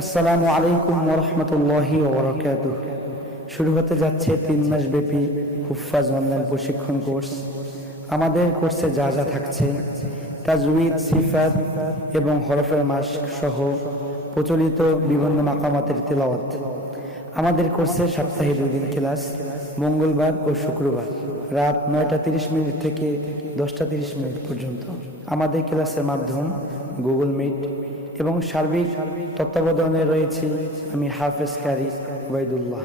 আসসালামু আলাইকুম ওরহমতুল্লাহি ওবরাকাত শুরু হতে যাচ্ছে তিন মাস ব্যাপী হুফাজ অনলাইন প্রশিক্ষণ কোর্স। আমাদের কোর্সে যা যা থাকছে তাজউইদ সিফাত এবং হরফের মাস সহ প্রচলিত বিভিন্ন মাকামাতের তেলাওয়াত। আমাদের কোর্সে সপ্তাহে দুই দিন ক্লাস, মঙ্গলবার ও শুক্রবার। রাত নয়টা তিরিশ মিনিট থেকে দশটা তিরিশ মিনিট পর্যন্ত। আমাদের ক্লাসের মাধ্যম গুগল মিট এবং সার্বিক তত্ত্বাবধানে রয়েছে আমি হাফেজ কারি ওবায়দুল্লাহ।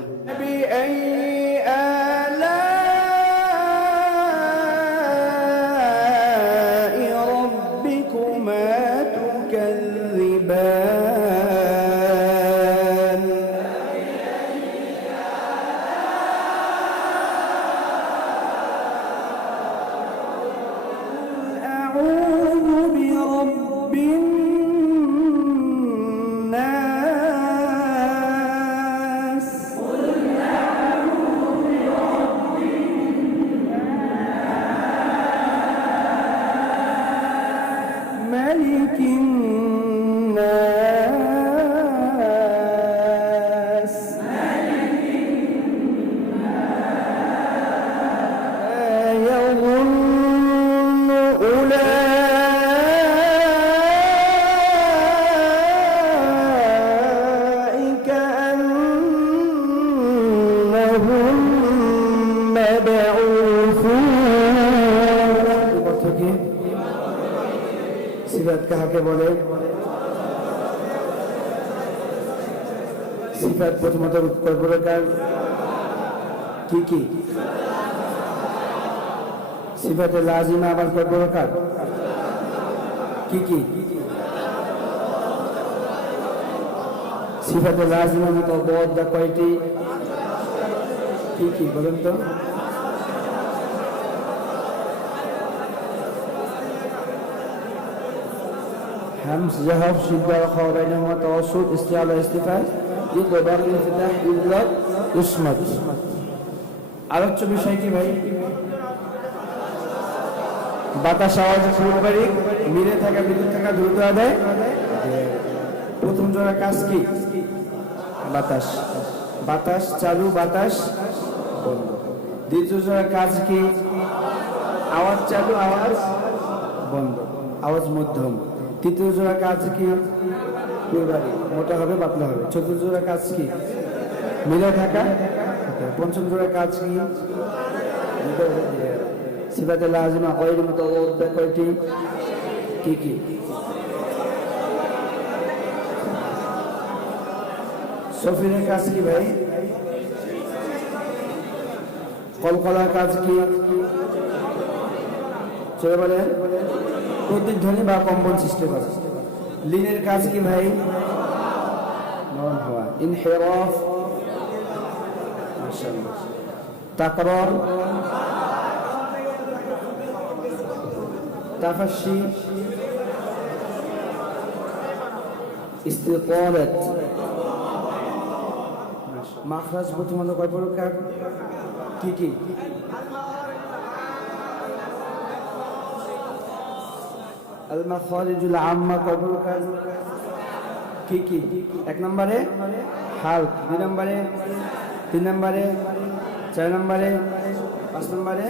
ملك الناس. لا يظن أولئك أنهم مبعوثون. সিফাত কাহাকে বলে? সিফাত প্রথমত কি কি? সিফাতে লাজিমা আবার কর্পোরেকার কি কি? সিফাতে লাজিমা মতো বদ কয়টি? কি কি, বলেন তো। همس جهر شدة وخاء بينهما توسط استعلاء استفال يقدر الانفتاح إطلاق يصمد আলোচ্য বিষয় কি ভাই বাতাস আওয়াজ পূর্বারিক মিলে থাকা বিদ্যুৎ থাকা দ্রুত আদায় প্রথম জোড়া কাজ কি বাতাস বাতাস চালু বাতাস বন্ধ দ্বিতীয় জোড়া কাজ কি আওয়াজ চালু আওয়াজ বন্ধ আওয়াজ মধ্যম তৃতীয় জোড়া কাজ কি? পূর্বারি মোটা হবে, পাতলা হবে। চতুর্থ জোড়া কাজ কি? মিলে থাকা? পঞ্চম জোড়া কাজ কি? সিবাতে লাজিমা কয়ের মতো অধ্যায় কয়টি? কি কি? সফিনের কাজ কি ভাই? কলকলার কাজ কি? চলে বলেন। প্রতিধ্বনি বা কম্পন সৃষ্টি করা। লিনের কাজ কি ভাই? মাখরাজ প্রথমত কয় প্রকার কি কি? আল মাখারিজুল আম্মা কয় প্রকার কি কি? এক নম্বরে হাল। দুই নম্বরে, তিন নম্বরে, চার নম্বরে, পাঁচ নম্বরে